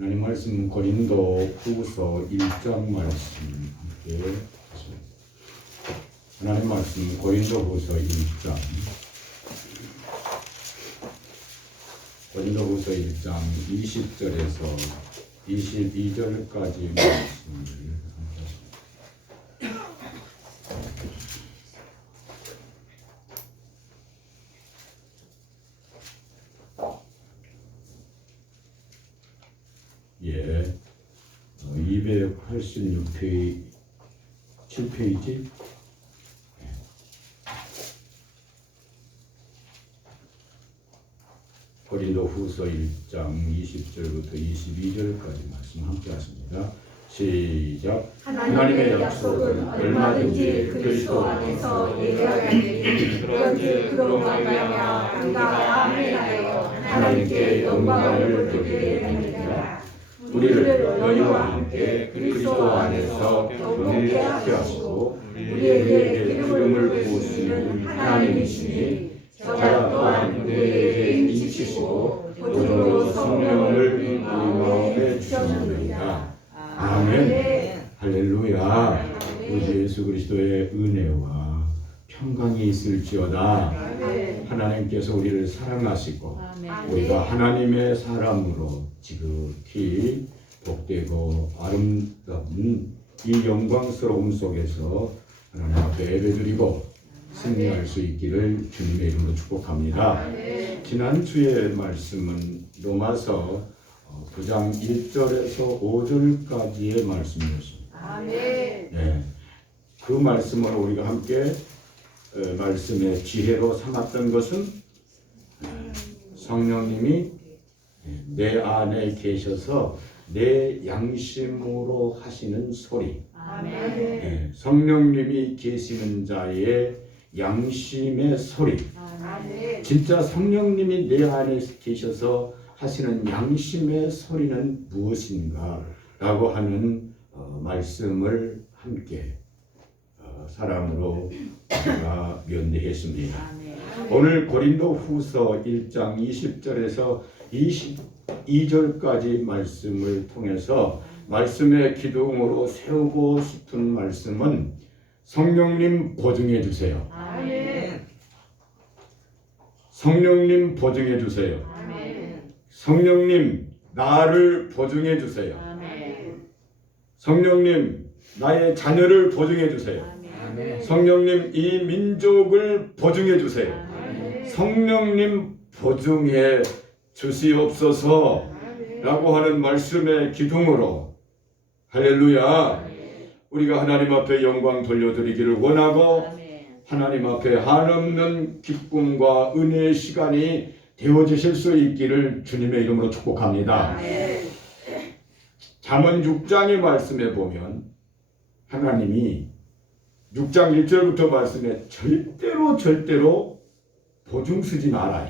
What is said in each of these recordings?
하나님 말씀 고린도 후서 1장 말씀 함께 하십니다. 하나님 말씀 고린도 후서 1장 고린도 후서 1장 20절에서 22절까지 말씀을 함께 하십니다. 예, 286페이지, 7페이지. 고린도 후서 1장 20절부터 22절까지 말씀 함께 하십니다. 시작. 하나님의 약속은 얼마든지 그리스도 안에서 예배하리니 그런즉 그로 말미암아 우리가 아멘하여 하나님께 영광을 돌리게 됩니다. 우리를 너희와 함께 그리스도 안에서 경건케 하시고 우리에게 기름을 부으시는 하나님이시니 저자 또한 우리에게 인치시고 보증으로 성령을 우리 마음에 주셨느니라. 아멘. 할렐루야. 우리 예수 그리스도의 은혜와 평강이 있을지어다. 하나님께서 우리를 사랑하시고 우리가 하나님의 사람으로 지극히 복되고 아름다운 이 영광스러움 속에서 하나님 앞에 예배드리고 승리할 수 있기를 주님의 이름으로 축복합니다. 지난주의 말씀은 로마서 9장 1절에서 5절까지의 말씀이었습니다. 네, 그 말씀을 우리가 함께 말씀의 지혜로 삼았던 것은 성령님이 내 안에 계셔서 내 양심으로 하시는 소리. 네, 성령님이 계시는 자의 양심의 소리. 진짜 성령님이 내 안에 계셔서 하시는 양심의 소리는 무엇인가 라고 하는 말씀을 함께 사랑으로 제가 면대했습니다. 오늘 고린도 후서 1장 20절에서 22절까지 말씀을 통해서 말씀의 기둥으로 세우고 싶은 말씀은 성령님 보증해 주세요. 성령님 보증해 주세요. 성령님 나를 보증해 주세요. 성령님 나의 자녀를 보증해 주세요. 성령님 이 민족을 보증해 주세요. 성령님 보증해 주시옵소서 라고 하는 말씀의 기둥으로 할렐루야 우리가 하나님 앞에 영광 돌려드리기를 원하고 하나님 앞에 한없는 기쁨과 은혜의 시간이 되어지실 수 있기를 주님의 이름으로 축복합니다. 잠언 6장의 말씀에 보면 하나님이 6장 1절부터 말씀에 절대로 보증 쓰지 마라.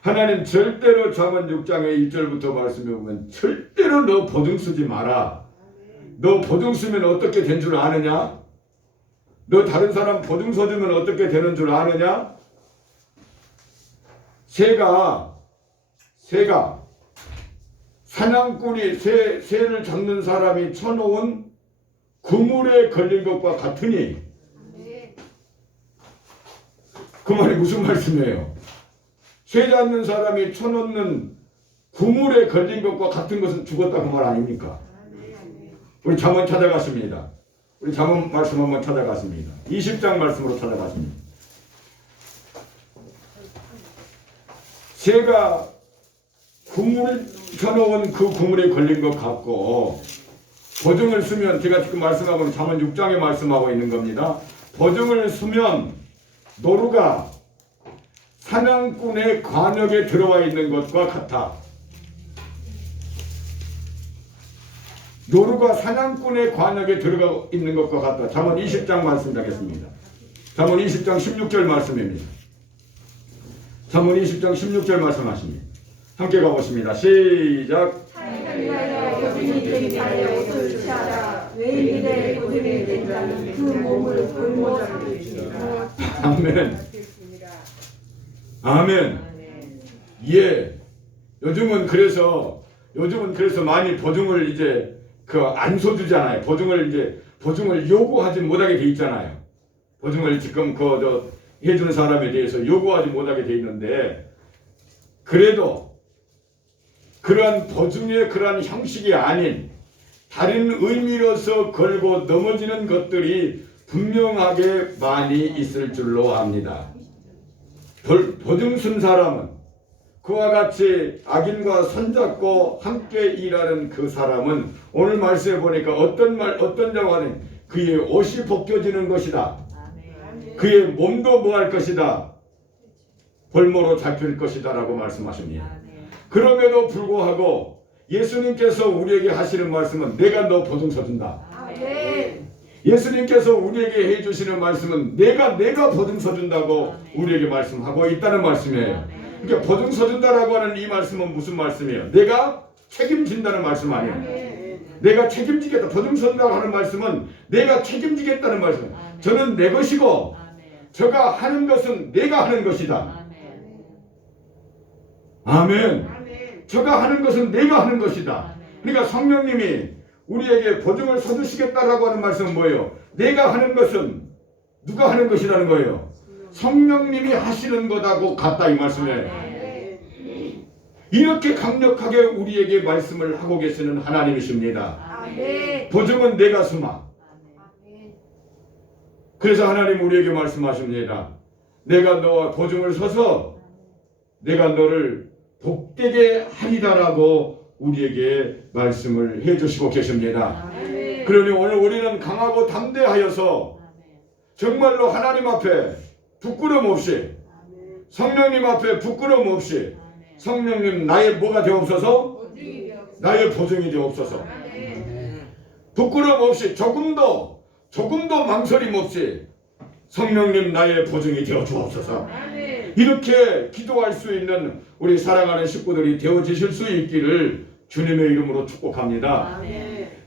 하나님 절대로 잠언 6장의 1절부터 말씀에 보면 절대로 너 보증 쓰지 마라. 너 보증 쓰면 어떻게 된 줄 아느냐? 너 다른 사람 보증 서주면 어떻게 되는 줄 아느냐? 새가 사냥꾼이 새를 잡는 사람이 쳐놓은 그물에 걸린 것과 같으니 그 말이 무슨 말씀이에요? 새 잡는 사람이 쳐놓는 그물에 걸린 것과 같은 것은 죽었다 그 말 아닙니까? 우리 잠언 찾아갔습니다. 우리 잠언 말씀 한번 찾아갔습니다. 20장 말씀으로 찾아갔습니다. 새가 그물을 쳐놓은 그 그물에 걸린 것 같고 보증을 쓰면 제가 지금 말씀하고 있는 잠언 6장에 말씀하고 있는 겁니다. 보증을 쓰면 노루가 사냥꾼의 관역에 들어와 있는 것과 같아. 노루가 사냥꾼의 관역에 들어가 있는 것과 같다. 잠언 20장 말씀하겠습니다. 잠언 20장 16절 말씀입니다. 잠언 20장 16절 말씀하십니다. 함께 가보십니다. 시작. 아멘. 아멘. 예. 요즘은 그래서 많이 보증을 이제 안 써주잖아요. 보증을 요구하지 못하게 돼 있잖아요. 보증을 지금 해주는 사람에 대해서 요구하지 못하게 돼 있는데, 그래도 그러한 보증의 그러한 형식이 아닌 다른 의미로서 걸고 넘어지는 것들이 분명하게 많이 있을 줄로 압니다. 보증 쓴 사람은 그와 같이 악인과 손잡고 함께 일하는 그 사람은 오늘 말씀에 보니까 어떤 자가 하는 그의 옷이 벗겨지는 것이다. 그의 몸도 뭐할 것이다. 볼모로 잡힐 것이다 라고 말씀하십니다. 그럼에도 불구하고 예수님께서 우리에게 하시는 말씀은 내가 너 보증 서준다. 예수님께서 우리에게 해주시는 말씀은 내가 보증 서준다고 우리에게 말씀하고 있다는 말씀이에요. 그러니까 보증 서준다라고 하는 이 말씀은 무슨 말씀이에요? 내가 책임진다는 말씀 아니에요. 내가 책임지겠다. 보증 서준다고 하는 말씀은 내가 책임지겠다는 말씀. 저는 내 것이고 저가 하는 것은 내가 하는 것이다. 아멘. 저가 하는 것은 내가 하는 것이다. 그러니까 성령님이 우리에게 보증을 서주시겠다라고 하는 말씀은 뭐예요? 내가 하는 것은 누가 하는 것이라는 거예요? 성령님이 하시는 거다고 같다 이 말씀이에요. 이렇게 강력하게 우리에게 말씀을 하고 계시는 하나님이십니다. 보증은 내가 수마. 그래서 하나님 우리에게 말씀하십니다. 내가 너와 보증을 서서 내가 너를 복되게 하리다라고 우리에게 말씀을 해주시고 계십니다. 그러니 오늘 우리는 강하고 담대하여서 정말로 하나님 앞에 부끄럼 없이, 성령님 앞에 부끄럼 없이, 성령님 나의 뭐가 되옵소서? 나의 보증이 되옵소서. 부끄럼 없이 조금도 망설임 없이 성령님 나의 보증이 되어 주옵소서. 이렇게 기도할 수 있는 우리 사랑하는 식구들이 되어지실 수 있기를 주님의 이름으로 축복합니다.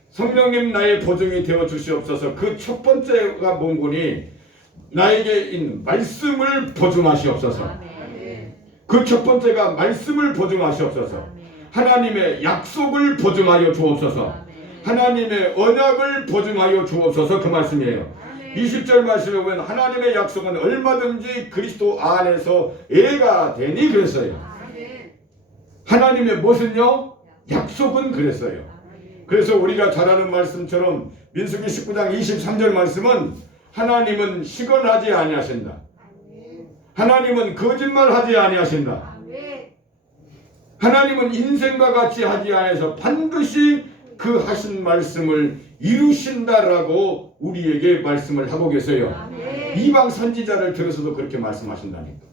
성령님 나의 보증이 되어 주시옵소서. 그 첫 번째가 뭔고니 나에게 있는 말씀을 보증하시옵소서. 그 첫 번째가 말씀을 보증하시옵소서. 하나님의 약속을 보증하여 주옵소서. 하나님의 언약을 보증하여 주옵소서. 그 말씀이에요. 20절 말씀에 보면 하나님의 약속은 얼마든지 그리스도 안에서 애가 되니 그랬어요. 하나님의 무엇은요? 약속은 그랬어요. 그래서 우리가 잘 아는 말씀처럼 민수기 19장 23절 말씀은 하나님은 시건하지 아니하신다. 하나님은 거짓말하지 아니하신다. 하나님은 인생과 같이 하지 아니해서 반드시 그 하신 말씀을 이루신다라고 우리에게 말씀을 하고 계세요. 이방 선지자를 들어서도 그렇게 말씀하신다니까.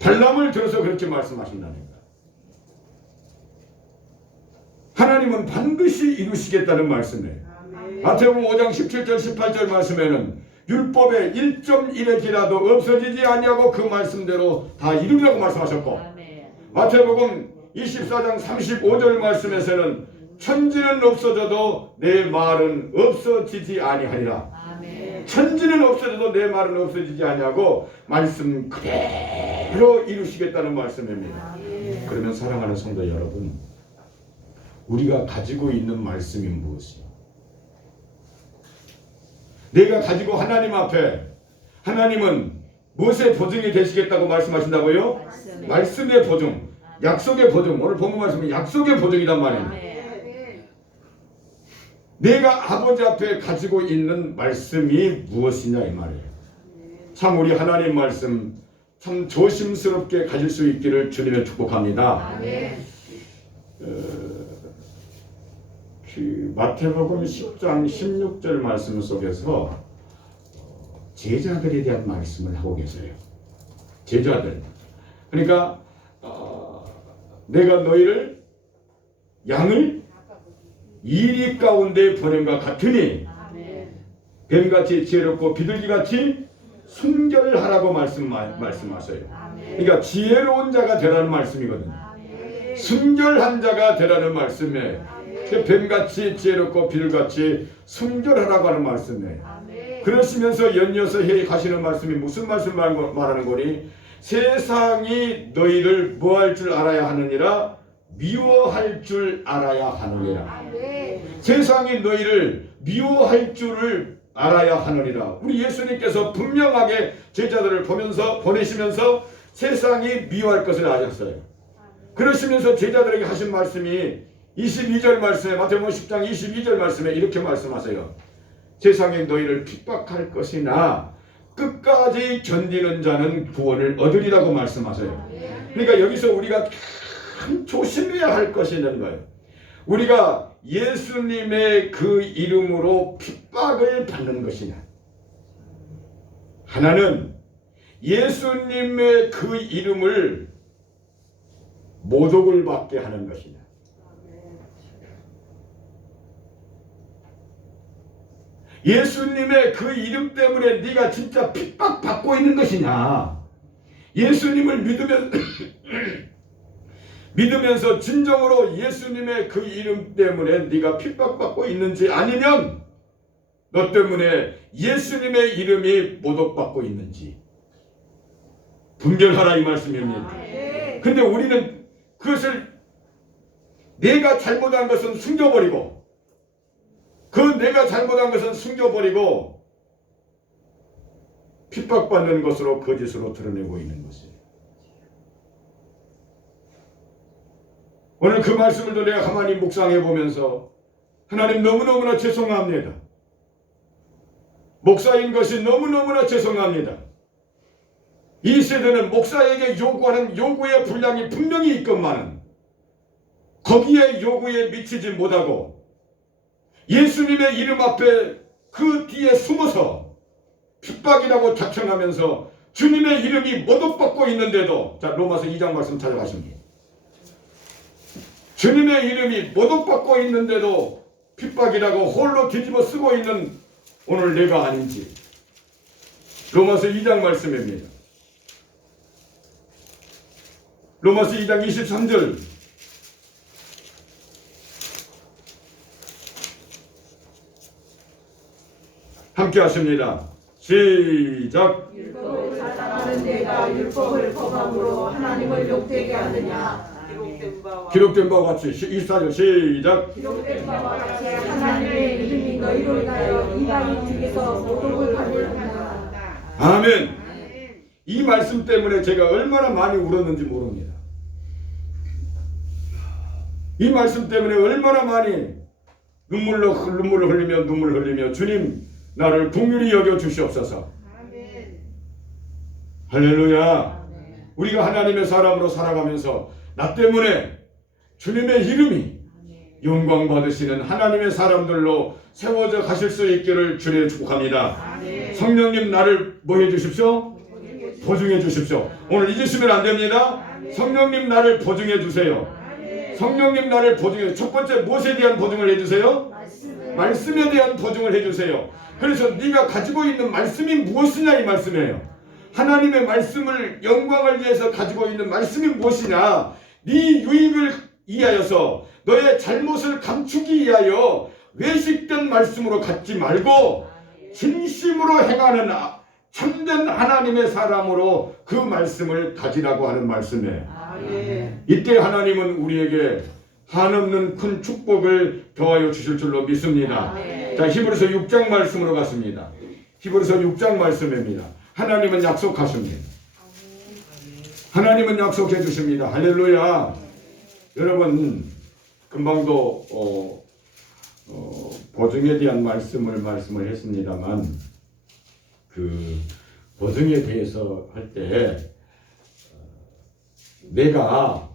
발람을 들어서 그렇게 말씀하신다니까. 하나님은 반드시 이루시겠다는 말씀이에요. 마태복음 5장 17절 18절 말씀에는 율법의 1.1의 기라도 없어지지 아니하고 그 말씀대로 다 이루리라고 말씀하셨고, 마태복음 24장 35절 말씀에서는 천지는 없어져도 내 말은 없어지지 아니하리라. 천지는 없어져도 내 말은 없어지지 아니하고 말씀 그대로 이루시겠다는 말씀입니다. 그러면 사랑하는 성도 여러분, 우리가 가지고 있는 말씀이 무엇이요? 내가 가지고 하나님 앞에, 하나님은 무엇의 보증이 되시겠다고 말씀하신다고요? 말씀의 보증, 약속의 보증. 오늘 본문 말씀은 약속의 보증이란 말입니다. 내가 아버지 앞에 가지고 있는 말씀이 무엇이냐 이 말이에요. 참 우리 하나님 말씀 참 조심스럽게 가질 수 있기를 주님의 축복합니다. 마태복음 10장 16절 말씀 속에서 제자들에 대한 말씀을 하고 계세요. 제자들. 그러니까 내가 너희를 양을 이리 가운데 보냄과 같으니 뱀같이 지혜롭고 비둘기같이 순결하라고 말씀하셔요. 그러니까 지혜로운 자가 되라는 말씀이거든요. 순결한 자가 되라는 말씀이에요. 뱀같이 지혜롭고 비둘기같이 순결하라고 하는 말씀이에요. 그러시면서 연이어서 가시는 말씀이 무슨 말씀 말하는 거니? 세상이 너희를 뭐 할 줄 알아야 하느니라? 미워할 줄 알아야 하느니라. 세상이 너희를 미워할 줄을 알아야 하느니라. 우리 예수님께서 분명하게 제자들을 보내시면서 세상이 미워할 것을 아셨어요. 그러시면서 제자들에게 하신 말씀이 22절 말씀에, 마태복음 10장 22절 말씀에 이렇게 말씀하세요. 세상에 너희를 핍박할 것이나 끝까지 견디는 자는 구원을 얻으리라고 말씀하세요. 그러니까 여기서 우리가 참 조심해야 할 것이 있는 거예요. 우리가 예수님의 그 이름으로 핍박을 받는 것이냐, 하나는 예수님의 그 이름을 모독을 받게 하는 것이냐. 예수님의 그 이름 때문에 네가 진짜 핍박받고 있는 것이냐. 예수님을 믿으면서 진정으로 예수님의 그 이름 때문에 네가 핍박받고 있는지, 아니면 너 때문에 예수님의 이름이 모독받고 있는지 분별하라 이 말씀입니다. 근데 우리는 그것을 내가 잘못한 것은 숨겨버리고, 그 내가 잘못한 것은 숨겨버리고 핍박받는 것으로 거짓으로 드러내고 있는 것이에요. 오늘 그 말씀을 내가 가만히 묵상해 보면서 하나님 너무너무나 죄송합니다. 목사인 것이 너무너무나 죄송합니다. 이 세대는 목사에게 요구하는 요구의 분량이 분명히 있건만은 거기에 요구에 미치지 못하고 예수님의 이름 앞에 그 뒤에 숨어서 핍박이라고 자청하면서 주님의 이름이 모독받고 있는데도, 자 로마서 2장 말씀 찾아가십니다. 주님의 이름이 모독받고 있는데도 핍박이라고 홀로 뒤집어 쓰고 있는 오늘 내가 아닌지. 로마서 2장 말씀입니다. 로마서 2장 23절 함께 하십니다. 시작. 율법을 사랑하는 내가 율법을 범함으로 하나님을 욕되게 하느냐. 기록된 바와 같이 24절 시작. 기록된 바와 같이 하나님의 이름이 너희로 인하여 이방인 중에서 모독을 받으리라. 아멘. 이 말씀 때문에 제가 얼마나 많이 울었는지 모릅니다. 이 말씀 때문에 얼마나 많이 눈물을 흘리며 주님 나를 긍휼히 여겨 주시옵소서. 할렐루야. 우리가 하나님의 사람으로 살아가면서 나 때문에 주님의 이름이 영광 받으시는 하나님의 사람들로 세워져 가실 수 있기를 주님 축복합니다. 성령님 나를 뭐 해주십시오? 보증해 주십시오. 오늘 잊으시면 안 됩니다. 성령님 나를 보증해 주세요. 성령님 나를 보증해. 첫 번째 무엇에 대한 보증을 해주세요? 말씀에 대한 보증을 해주세요. 그래서 네가 가지고 있는 말씀이 무엇이냐 이 말씀이에요. 하나님의 말씀을 영광을 위해서 가지고 있는 말씀이 무엇이냐. 네 유익을 위하여서 너의 잘못을 감추기 위하여 외식된 말씀으로 갖지 말고 진심으로 행하는 참된 하나님의 사람으로 그 말씀을 가지라고 하는 말씀이에요. 이때 하나님은 우리에게 한없는 큰 축복을 더하여 주실 줄로 믿습니다. 자, 히브리서 6장 말씀으로 갔습니다. 히브리서 6장 말씀입니다. 하나님은 약속하십니다. 하나님은 약속해 주십니다. 할렐루야. 여러분 금방도 보증에 대한 말씀을 했습니다만 그 보증에 대해서 할 때 내가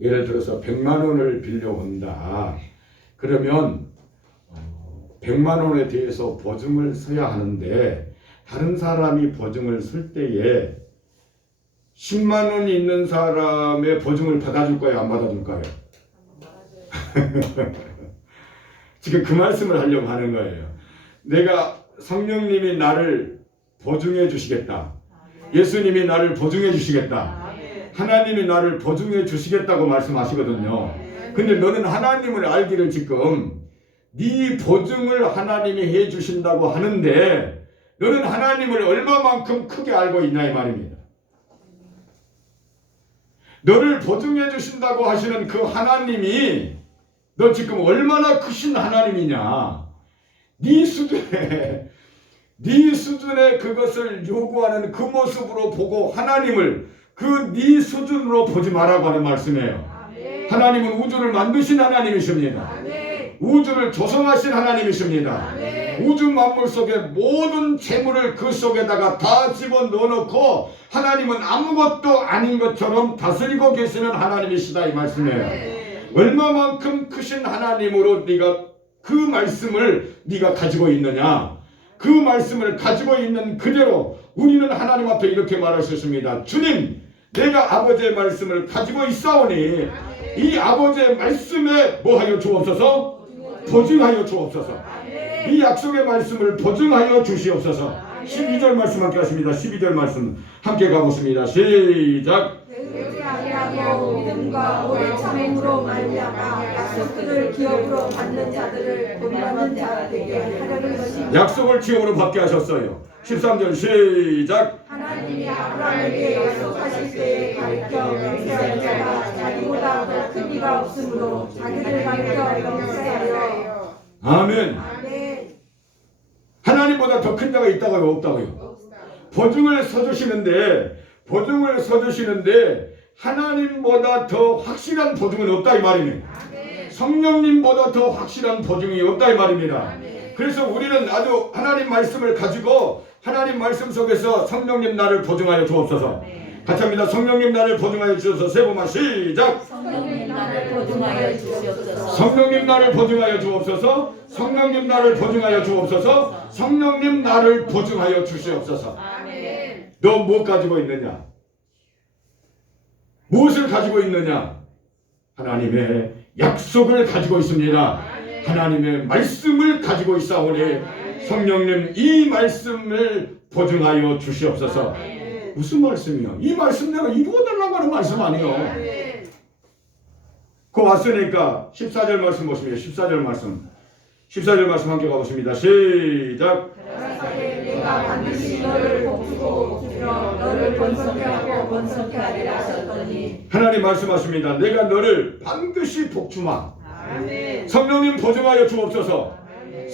예를 들어서 100만 원을 빌려온다. 그러면 100만 원에 대해서 보증을 서야 하는데 다른 사람이 보증을 쓸 때에 10만 원이 있는 사람의 보증을 받아줄까요? 안 받아줄까요? 지금 그 말씀을 하려고 하는 거예요. 내가 성령님이 나를 보증해 주시겠다. 예수님이 나를 보증해 주시겠다. 하나님이 나를 보증해 주시겠다고 말씀하시거든요. 근데 너는 하나님을 알기를 지금 네 보증을 하나님이 해 주신다고 하는데 너는 하나님을 얼마만큼 크게 알고 있냐 이 말입니다. 너를 보증해 주신다고 하시는 그 하나님이 너 지금 얼마나 크신 하나님이냐. 네 수준의 그것을 요구하는 그 모습으로 보고 하나님을 그 네 수준으로 보지 말라고 하는 말씀이에요. 하나님은 우주를 만드신 하나님이십니다. 우주를 조성하신 하나님이십니다. 우주 만물 속에 모든 재물을 그 속에다가 다 집어넣어놓고 하나님은 아무것도 아닌 것처럼 다스리고 계시는 하나님이시다 이 말씀이에요. 얼마만큼 크신 하나님으로 네가 그 말씀을 네가 가지고 있느냐. 그 말씀을 가지고 있는 그대로 우리는 하나님 앞에 이렇게 말하셨습니다. 주님, 내가 아버지의 말씀을 가지고 있사오니 이 아버지의 말씀에 뭐하여 주옵소서? 보증하여 주옵소서. 이 약속의 말씀을 보증하여 주시옵소서. 12절 말씀 함께 하십니다. 12절 말씀 함께 가보십니다. 시작. 되지 아니하고 믿음과 오래 참음으로 말미암아 약속들을 기업으로 받는 자들을 본받는 자 되게 하려는 것이 약속을 기업으로 받게 하셨어요. 13절 시작. 하나님이 아브라함에게 약속하실 때에 가르쳐 맹세한 자가 자기보다 더 큰 이가 없으므로 자기를 가르쳐 맹세하여. 아멘. 아멘. 하나님보다 더 큰 자가 있다고요? 없다고요? 보증을 서주시는데 하나님보다 더 확실한 보증은 없다 이 말이네. 성령님보다 더 확실한 보증이 없다 이 말입니다. 그래서 우리는 아주 하나님 말씀을 가지고 하나님 말씀 속에서 성령님 나를 보증하여 주옵소서. 같이 합니다. 성령님 나를 보증하여 주옵소서. 세 번만 시작. 성령님 나를 보증하여 주시옵소서. 성령님 나를 보증하여 주옵소서. 성령님 나를 보증하여 주옵소서. 성령님 나를 보증하여 주시옵소서. 아멘. 너 무엇 가지고 있느냐? 무엇을 가지고 있느냐? 하나님의 약속을 가지고 있습니다. 하나님의 말씀을 가지고 있사오니 성령님 이 말씀을 보증하여 주시옵소서. 무슨 말씀이요? 이 말씀 내가 이루어달라고 하는 말씀 아니요. 그 왔으니까 14절 말씀 보십니다. 14절 말씀. 14절 말씀 함께 가보십니다. 시작. 그러사에 내가 반드시 너를 복주고 복주며 너를 번성케 하고 번성케 하리라 하셨더니 하나님 말씀하십니다. 내가 너를 반드시 복주마. 아멘. 성령님 보증하여 주옵소서.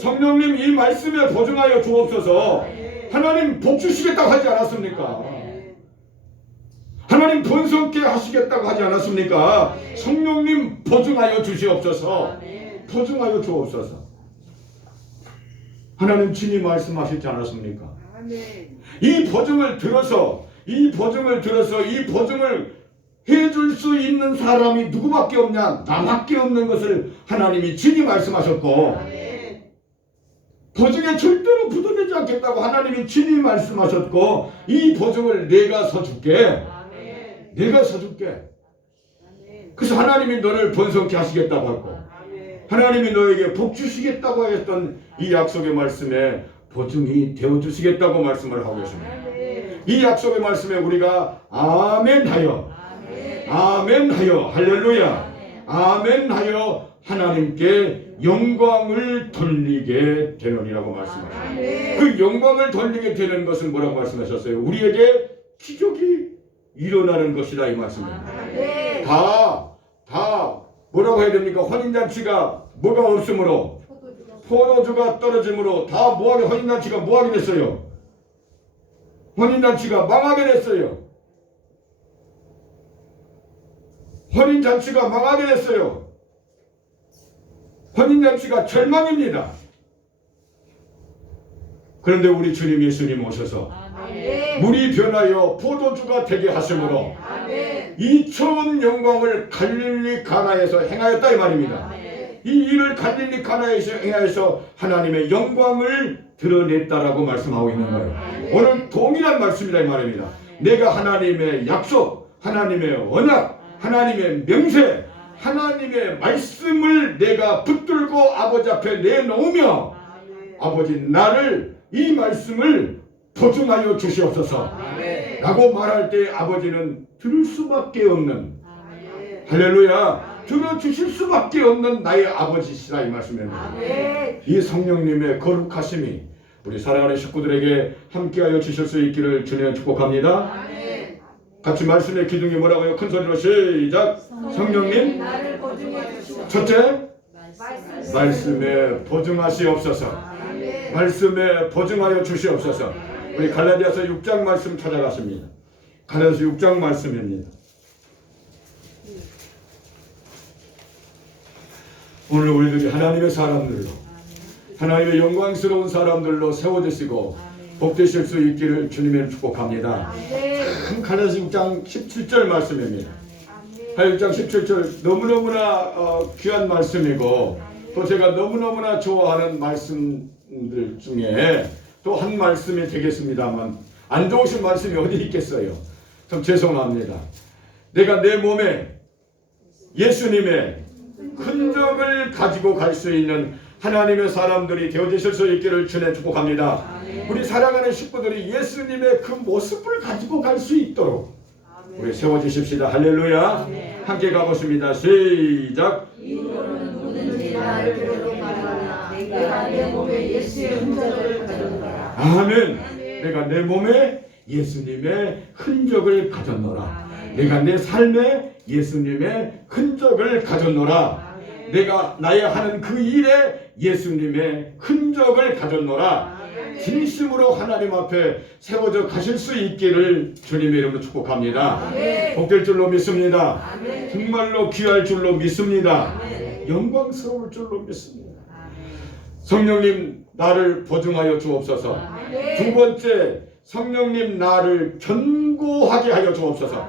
성령님 이 말씀에 보증하여 주옵소서. 하나님 복주시겠다고 하지 않았습니까? 하나님 번성케 하시겠다고 하지 않았습니까? 성령님 보증하여 주시옵소서. 보증하여 주옵소서. 하나님 친히 말씀하시지 않았습니까? 이 보증을 들어서 이 보증을 해줄 수 있는 사람이 누구밖에 없냐? 나밖에 없는 것을 하나님이 친히 말씀하셨고 보증에 절대로 부도되지 않겠다고 하나님이 친히 말씀하셨고 이 보증을 내가 서줄게. 내가 서줄게. 그래서 하나님이 너를 번성케 하시겠다고 했고 하나님이 너에게 복 주시겠다고 했던 이 약속의 말씀에 보증이 되어주시겠다고 말씀을 하고 계십니다. 이 약속의 말씀에 우리가 아멘하여 아멘하여 할렐루야 아멘하여 하나님께 영광을 돌리게 되느니라고 말씀하셨습니다. 그 영광을 돌리게 되는 것은 뭐라고 말씀하셨어요? 우리에게 기적이 일어나는 것이다 이 말씀입니다. 다 뭐라고 해야 됩니까? 혼인잔치가 뭐가 없으므로 포도주가 떨어짐으로 다 뭐하게 혼인잔치가 뭐하게 됐어요? 혼인잔치가 망하게 됐어요. 혼인잔치가 망하게 됐어요. 혼인잔치가 절망입니다. 그런데 우리 주님 예수님 오셔서 물이 변하여 포도주가 되게 하심으로 이 처음 영광을 갈릴리 가나에서 행하였다 이 말입니다. 이 일을 갈릴리 가나에서 행하여서 하나님의 영광을 드러냈다라고 말씀하고 있는 거예요. 오늘 동일한 말씀이다 이 말입니다. 내가 하나님의 약속, 하나님의 언약, 하나님의 명세, 하나님의 말씀을 내가 붙들고 아버지 앞에 내놓으며 아버지 나를 이 말씀을 보증하여 주시옵소서 라고 말할 때 아버지는 들을 수밖에 없는 할렐루야 들어주실 수밖에 없는 나의 아버지시라 이 말씀입니다. 이 성령님의 거룩하심이 우리 사랑하는 식구들에게 함께하여 주실 수 있기를 주님 축복합니다. 아멘. 같이 말씀의 기둥이 뭐라고요? 큰 소리로 시작. 성령님 나를 보증해 주시옵소서. 첫째 말씀. 말씀에 보증하시옵소서. 아멘. 말씀에 보증하여 주시옵소서. 우리 갈라디아서 6장 말씀 찾아갔습니다. 갈라디아서 6장 말씀입니다. 오늘 우리들이 하나님의 사람들로 하나님의 영광스러운 사람들로 세워지시고 복되실 수 있기를 주님의 축복합니다. 참 갈라디아서 6장 17절 말씀입니다. 갈라디아서 6장 17절 너무너무나 귀한 말씀이고 또 제가 너무너무나 좋아하는 말씀들 중에 또 한 말씀이 되겠습니다만 안 좋으신 말씀이 어디 있겠어요. 참 죄송합니다. 내가 내 몸에 예수님의 흔적을 가지고 갈 수 있는 하나님의 사람들이 되어주실 수 있기를 주님 축복합니다. 우리 사랑하는 식구들이 예수님의 그 모습을 가지고 갈 수 있도록 우리 세워주십시다. 할렐루야. 함께 가보십니다. 시작. 이로는 누구든지 나를 부르게 말하나 내가 내 몸에 예수의 흔적을 가져노라. 아멘. 내가 내 몸에 예수님의 흔적을 가졌노라. 내가 내 삶에 예수님의 흔적을 가졌노라. 내가 나의 하는 그 일에 예수님의 흔적을 가졌노라. 진심으로 하나님 앞에 세워져 가실 수 있기를 주님의 이름으로 축복합니다. 복될 줄로 믿습니다. 정말로 귀할 줄로 믿습니다. 영광스러울 줄로 믿습니다. 성령님 나를 보증하여 주옵소서. 두 번째, 성령님 나를 견고하게 하여 주옵소서.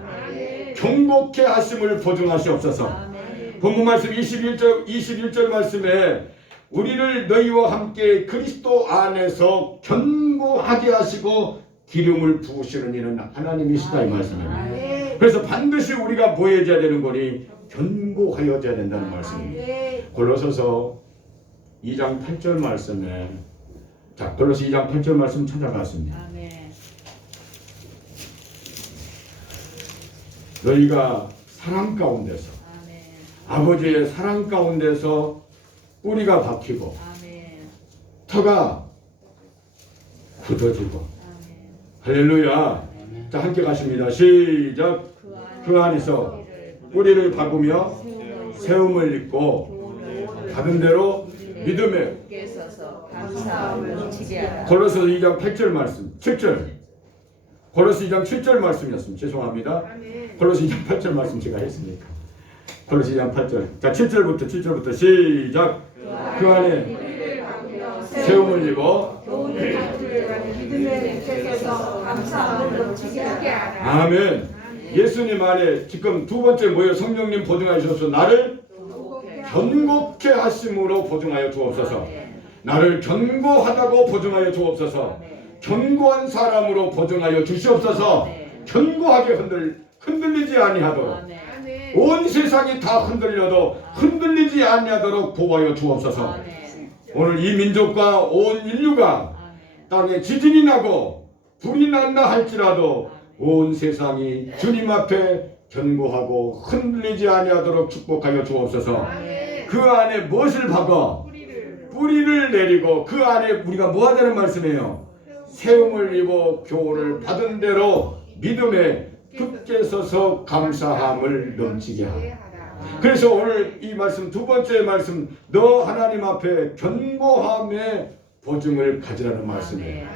경고케 하심을 보증하시옵소서. 본문 말씀 21절 말씀에 우리를 너희와 함께 그리스도 안에서 견고하게 하시고 기름을 부으시는 이는 하나님이시다 이 말씀입니다. 그래서 반드시 우리가 뭐 해줘야 되는 거니? 견고하여져야 된다는 말씀입니다. 골로새서 2장 8절 말씀에 골로새 2장 8절 말씀 찾아갔습니다. 너희가 사랑 가운데서 아버지의 사랑 가운데서 뿌리가 박히고 터가 굳어지고 할렐루야. 자 함께 가십니다. 시작. 그 안에서 뿌리를 박으며 세움을 입고 받은 대로 믿음에 골로새서 2장 8절 말씀 7절 골로새 2장 7절 말씀이었습니다. 죄송합니다. 골로새 2장 8절 말씀 제가 했으니까 골로새 2장 8절 자 7절부터 시작. 그 안에 세움을 입어 아멘. 예수님 안에 지금 두 번째 뭐예요? 성령님 보증하셔서 나를 견고케 하심으로 보증하여 주옵소서. 나를 견고하다고 보증하여 주옵소서. 견고한 사람으로 보증하여 주시옵소서. 견고하게 흔들리지 아니하도록 온 세상이 다 흔들려도 흔들리지 아니하도록 보호하여 주옵소서. 오늘 이 민족과 온 인류가 땅에 지진이 나고 불이 난다 할지라도 온 세상이 주님 앞에 견고하고 흔들리지 아니하도록 축복하여 주옵소서. 그 안에 무엇을 박아? 뿌리를 내리고 그 안에 우리가 뭐 하자는 말씀이에요? 세움을 입어 교훈을 받은 대로 믿음에 굳게 서서 감사함을 넘치게 하라. 그래서 오늘 이 말씀 두 번째 말씀 너 하나님 앞에 견고함의 보증을 가지라는 말씀이에요.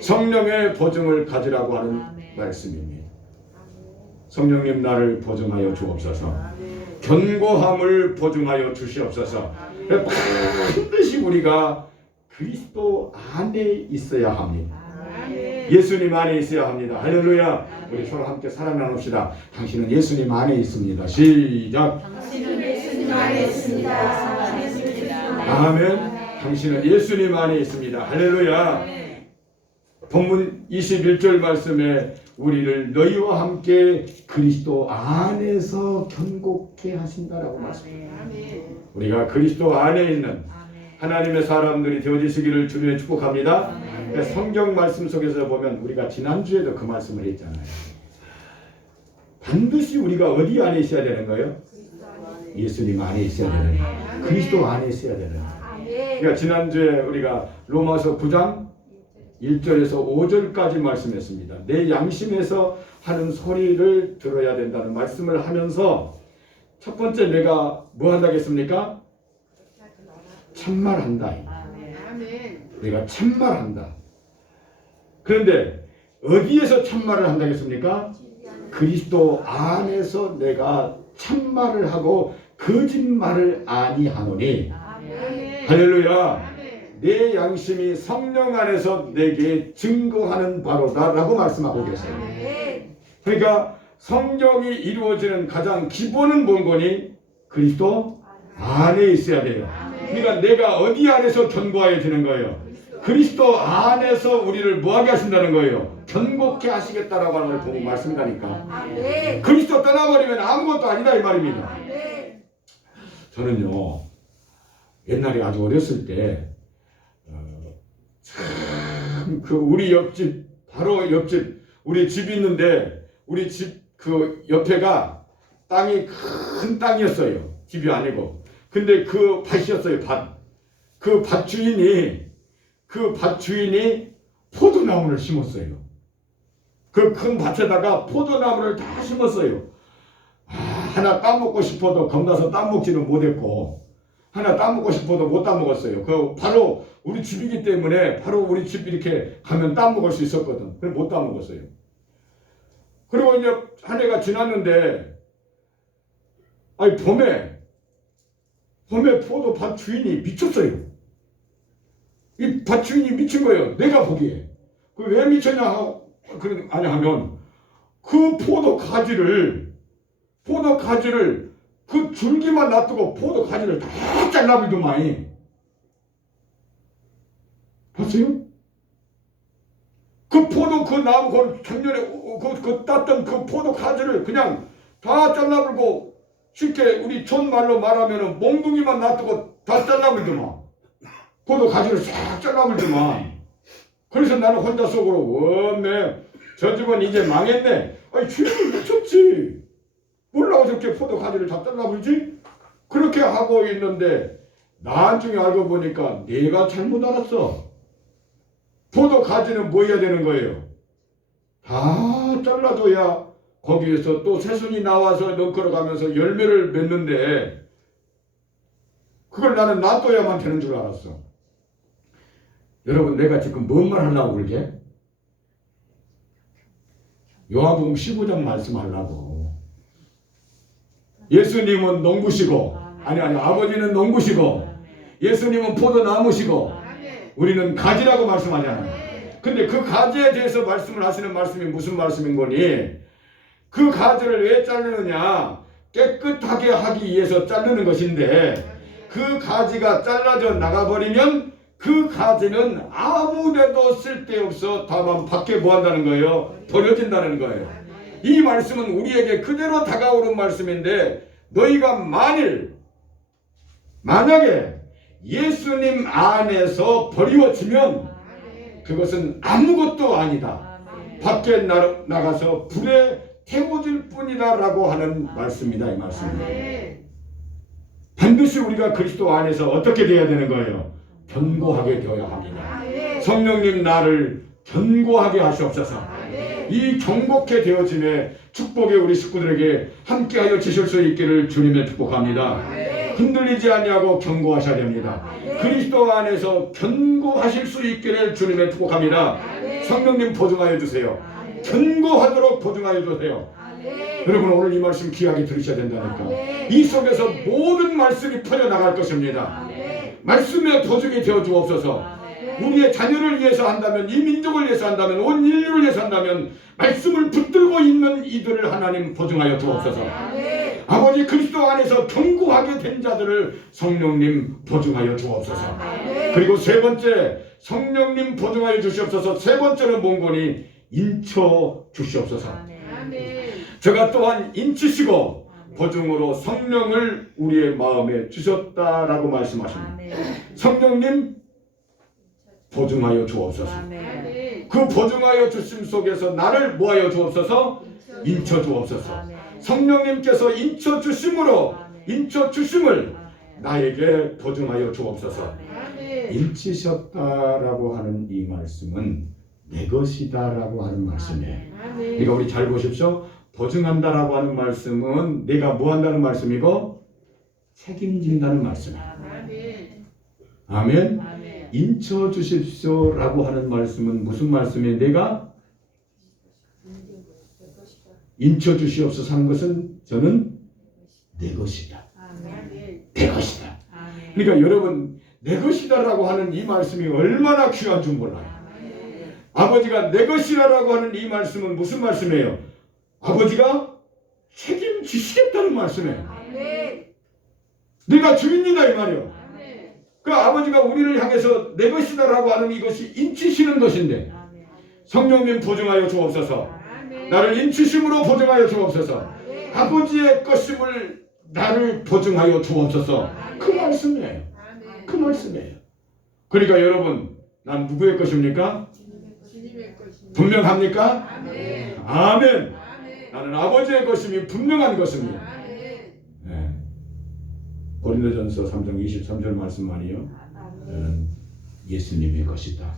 성령의 보증을 가지라고 하는 말씀입니다. 성령님 나를 보증하여 주옵소서. 견고함을 보증하여 주시옵소서. 반드시 우리가 그리스도 안에 있어야 합니다. 예수님 안에 있어야 합니다. 할렐루야. 우리 서로 함께 사랑 나눕시다. 당신은 예수님 안에 있습니다. 시작. 당신은 예수님 안에 있습니다. 아멘. 당신은 예수님 안에 있습니다. 할렐루야. 본문 21절 말씀에 우리를 너희와 함께 그리스도 안에서 견고케 하신다라고 말씀합니다. 우리가 그리스도 안에 있는 하나님의 사람들이 되어지시기를 주님의 축복합니다. 그러니까 성경 말씀 속에서 보면 우리가 지난주에도 그 말씀을 했잖아요. 반드시 우리가 어디 안에 있어야 되는 거예요? 예수님 안에 있어야 되는 거예요. 그리스도 안에 있어야 되는 거예요. 그러니까 지난주에 우리가 로마서 9장 1절에서 5절까지 말씀했습니다. 내 양심에서 하는 소리를 들어야 된다는 말씀을 하면서 첫 번째 내가 뭐 한다겠습니까? 참말한다. 내가 참말한다. 그런데 어디에서 참말을 한다겠습니까? 그리스도 안에서 내가 참말을 하고 거짓말을 아니하노니. 할렐루야. 내 양심이 성령 안에서 내게 증거하는 바로다라고 말씀하고 계세요. 그러니까 성경이 이루어지는 가장 기본은 뭔 거니? 그리스도 안에 있어야 돼요. 그러니까 내가 어디 안에서 견고해지는 거예요? 그리스도 안에서 우리를 뭐하게 하신다는 거예요? 견고케 하시겠다라고 하는 걸 보고 말씀이라니까. 그리스도 떠나버리면 아무것도 아니다 이 말입니다. 저는요 옛날에 아주 어렸을 때 참 그 우리 옆집 바로 옆집 우리 집이 있는데 우리 집 그 옆에가 땅이 큰 땅이었어요. 집이 아니고. 근데 그 밭이었어요. 밭. 그 밭 주인이 포도나무를 심었어요. 그 큰 밭에다가 포도나무를 다 심었어요. 하나 따먹고 싶어도 겁나서 따먹지는 못했고 하나 따먹고 싶어도 못 따먹었어요. 그 바로 우리 집이기 때문에 바로 우리 집 이렇게 가면 따먹을 수 있었거든. 그걸 못 따먹었어요. 그리고 이제 한 해가 지났는데 아니 봄에 포도 밭 주인이 미쳤어요. 이 밭 주인이 미친 거예요. 내가 보기에. 그 왜 미쳤냐 하면 그 포도 가지를 그 줄기만 놔두고 포도 가지를 다 잘라버리더만. 봤어요? 그 포도 그 나무 그 작년에 그 땄던 그 포도 가지를 그냥 다 잘라버리고 쉽게 우리 촌말로 말하면은 몽둥이만 놔두고 다 잘라버리더만. 포도 가지를 싹 잘라버리더만. 그래서 나는 혼자 속으로 원래 저 집은 이제 망했네. 아니 주인이 미쳤지. 몰라고 저렇게 포도 가지를 다 잘라버리지? 그렇게 하고 있는데 나중에 알고 보니까 내가 잘못 알았어. 포도 가지는 뭐 해야 되는 거예요? 다 잘라줘야 거기에서 또 새순이 나와서 넝컬어 가면서 열매를 맺는데 그걸 나는 놔둬야만 되는 줄 알았어. 여러분 내가 지금 뭔 말 하려고 그러게? 요한복음 15장 말씀하려고. 예수님은 농부시고 아니 아버지는 농부시고 예수님은 포도나무시고 우리는 가지라고 말씀하잖아요. 근데 그 가지에 대해서 말씀을 하시는 말씀이 무슨 말씀인 거니? 그 가지를 왜 자르느냐? 깨끗하게 하기 위해서 자르는 것인데 그 가지가 잘라져 나가버리면 그 가지는 아무데도 쓸데없어 다만 밖에 뭐 한다는 거예요? 버려진다는 거예요. 이 말씀은 우리에게 그대로 다가오는 말씀인데 너희가 만약에 예수님 안에서 버리워지면 그것은 아무것도 아니다. 밖에 나가서 불에 태워질 뿐이다 라고 하는 말씀이다. 이 말씀입니다. 반드시 우리가 그리스도 안에서 어떻게 되어야 되는 거예요? 견고하게 되어야 합니다. 성령님 나를 견고하게 하시옵소서. 이 견고케 되어짐에 축복의 우리 식구들에게 함께하여 주실 수 있기를 주님의 축복합니다. 흔들리지 아니하고 견고하셔야 됩니다. 그리스도 안에서 견고하실 수 있기를 주님의 축복합니다. 성령님 보증하여 주세요. 견고하도록 보증하여 주세요. 여러분 오늘 이 말씀 귀하게 들으셔야 된다니까. 이 속에서 모든 말씀이 퍼져나갈 것입니다. 말씀의 보증이 되어 주옵소서. 우리의 자녀를 위해서 한다면, 이 민족을 위해서 한다면, 온 인류를 위해서 한다면 말씀을 붙들고 있는 이들을 하나님 보증하여 주옵소서. 아버지 그리스도 안에서 견고하게 된 자들을 성령님 보증하여 주옵소서. 그리고 세 번째 성령님 보증하여 주시옵소서. 세 번째는 뭔거니? 인쳐 주시옵소서. 제가 또한 인치시고 보증으로 성령을 우리의 마음에 주셨다라고 말씀하십니다. 성령님 보증하여 주옵소서. 그 보증하여 주심 속에서 나를 뭐하여 주옵소서? 인쳐 주옵소서. 성령님께서 인쳐 주심을 나에게 보증하여 주옵소서. 인치셨다라고 하는 이 말씀은 내 것이다라고 하는 말씀이에요. 그러니까 우리 잘 보십시오. 보증한다라고 하는 말씀은 내가 뭐 한다는 말씀이고 책임진다는 말씀이에요. 아멘. 인쳐 주십시오라고 하는 말씀은 무슨 말씀이에요? 내가 인쳐 주시옵소서 한 것은 저는 내 것이다. 내 것이다. 그러니까 여러분 내 것이다라고 하는 이 말씀이 얼마나 귀한 줄 몰라요. 아버지가 내 것이라고 하는 이 말씀은 무슨 말씀이에요? 아버지가 책임지시겠다는 말씀이에요. 내가 주인이다 이 말이에요. 그 아버지가 우리를 향해서 내 것이다라고 하는 이것이 인치시는 것인데 성령님 보증하여 주옵소서. 나를 인치심으로 보증하여 주옵소서. 아버지의 것임을 나를 보증하여 주옵소서. 그 말씀이에요. 그 말씀이에요. 그러니까 여러분 난 누구의 것입니까? 분명합니까? 아멘. 나는 아버지의 것임이 분명한 것입니다. 네. 고린도전서 3장 23절 말씀 아니요? 나는 예수님의 것이다.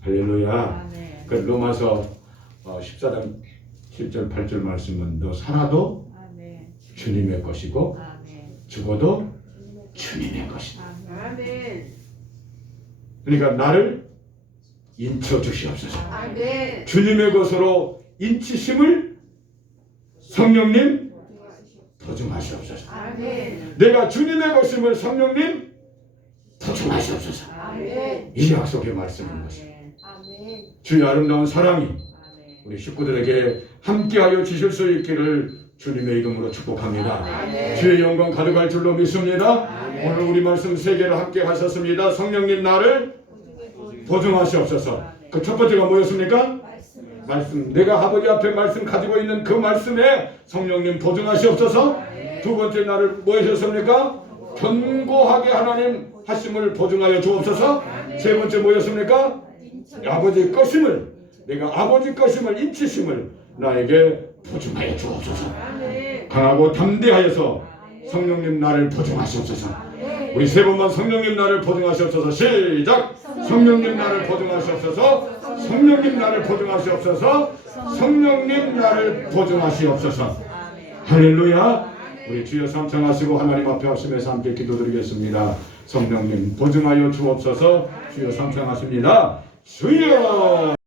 할렐루야. 그 로마서 14장 7절 8절 말씀은 너 살아도 주님의 것이고 죽어도 주님의 것이다. 그러니까 나를 인쳐 주시옵소서. 주님의 것으로 인치심을 성령님 보증하시옵소서. 내가 주님의 것임을 성령님 보증하시옵소서. 이 약속의 말씀인 것입니다. 주의 아름다운 사랑이 우리 식구들에게 함께하여 주실 수 있기를 주님의 이름으로 축복합니다. 주의 영광 가득할 줄로 믿습니다. 오늘 우리 말씀 세 개를 함께 하셨습니다. 성령님 나를 보증하시옵소서. 그 첫 번째가 뭐였습니까? 말씀. 내가 아버지 앞에 말씀 가지고 있는 그 말씀에 성령님 보증하시옵소서. 두 번째 나를 뭐 하셨습니까? 견고하게 하나님 하심을 보증하여 주옵소서. 세 번째 뭐였습니까? 아버지 것임을 내가 아버지 것임을 인치심을 나에게 보증하여 주옵소서. 강하고 담대하여서 성령님 나를 보증하시옵소서. 우리 세 번만 성령님 나를 보증하시옵소서. 시작. 성령님 나를 보증하시옵소서. 성령님 나를 보증하시옵소서. 성령님 나를 보증하시옵소서. 할렐루야. 우리 주여 삼창하시고 하나님 앞에 하시면서 함께 기도드리겠습니다. 성령님 보증하여 주옵소서. 주여 삼창하십니다. 주여.